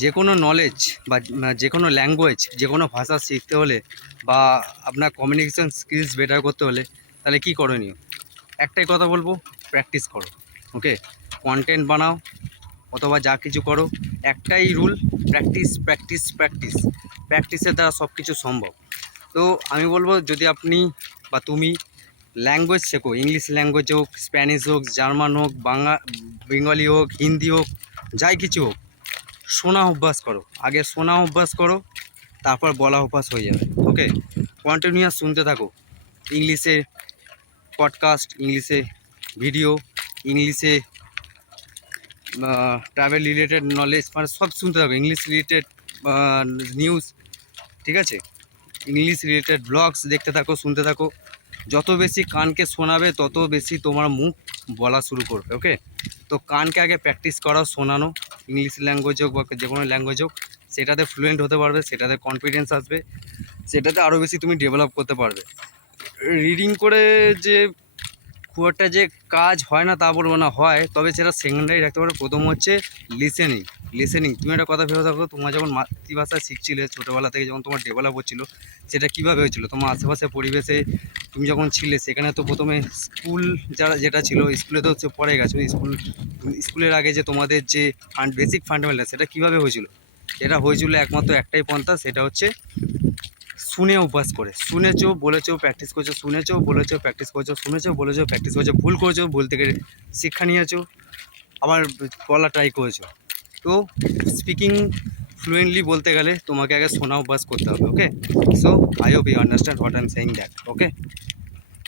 যে কোনো নলেজ বা যে কোনো ল্যাঙ্গুয়েজ, যে কোনো ভাষা শিখতে হলে বা আপনার কমিউনিকেশন স্কিলস বেটার করতে হলে তাহলে কী করণীয়? একটাই কথা বলবো, প্র্যাকটিস করো। ওকে, কন্টেন্ট বানাও অথবা যা কিছু করো, একটাই রুল, প্র্যাকটিস প্র্যাকটিস প্র্যাকটিস। প্র্যাকটিসের দ্বারা সব কিছু সম্ভব। তো আমি বলবো, যদি আপনি বা তুমি ল্যাঙ্গুয়েজ শেখো, ইংলিশ ল্যাঙ্গুয়েজ হোক, স্প্যানিশ হোক, জার্মান হোক, বেঙ্গলি হোক, হিন্দি হোক, যাই কিছু হোক, শোনা অভ্যাস করো। আগে শোনা অভ্যাস করো, তারপর বলা অভ্যাস হয়ে যাবে। ওকে, কন্টিনিউয়াস শুনতে থাকো ইংলিশে পডকাস্ট, ইংলিশে ভিডিও, ইংলিশে ট্রাভেল রিলেটেড নলেজ, মানে সব শুনতে থাকো, ইংলিশ রিলেটেড নিউজ, ঠিক আছে, ইংলিশ রিলেটেড ব্লগস দেখতে থাকো, শুনতে থাকো। যত বেশি কানকে শোনাবে তত বেশি তোমার মুখ বলা শুরু করবে। ওকে, তো কানকে আগে প্র্যাকটিস করাও, শোনানো, ইংলিশ ল্যাঙ্গুয়েজ হোক বা যে কোনো ল্যাঙ্গুয়েজ হোক, সেটাতে ফ্লুয়েন্ট হতে পারবে, সেটাতে কনফিডেন্স আসবে, সেটাতে আরও বেশি তুমি ডেভেলপ করতে পারবে। রিডিং করে যে খুব একটা যে কাজ হয় না তা বলবো না, হয়, তবে সেটা সেকেন্ডারি রাখতে পারো। প্রথম হচ্ছে লিসেনিং। তুমি একটা কথা ভেবে থাকো, তোমার যখন মাতৃভাষা শিখছিলে ছোটোবেলা থেকে, যখন তোমার ডেভেলপ হচ্ছিলো, সেটা কীভাবে হয়েছিল? তোমার আশেপাশে পরিবেশে তুমি যখন ছিলে, সেখানে তো প্রথমে স্কুল যেটা ছিল, স্কুলে তো হচ্ছে পড়ে গেছো, স্কুলের আগে যে তোমাদের যে বেসিক ফান্ডামেন্টাল, সেটা কীভাবে হয়েছিল? এটা হয়েছিল একমাত্র একটাই পন্থা, সেটা হচ্ছে শুনে অভ্যাস করে। শুনেছো, বলেছো, প্র্যাকটিস করছো, শুনেছো, বলেছো, প্র্যাকটিস করছো, শুনেছো, বলেছো, প্র্যাকটিস করছো, ভুল করেছো, ভুল থেকে শিক্ষা নিয়েছো, আবার বলা ট্রাই করেছো। তো স্পিকিং ফ্লুয়েন্টলি বলতে গেলে তোমাকে আগে শোনা অভ্যাস করতে হবে। Okay, so I hope you understand what I am saying that. Okay.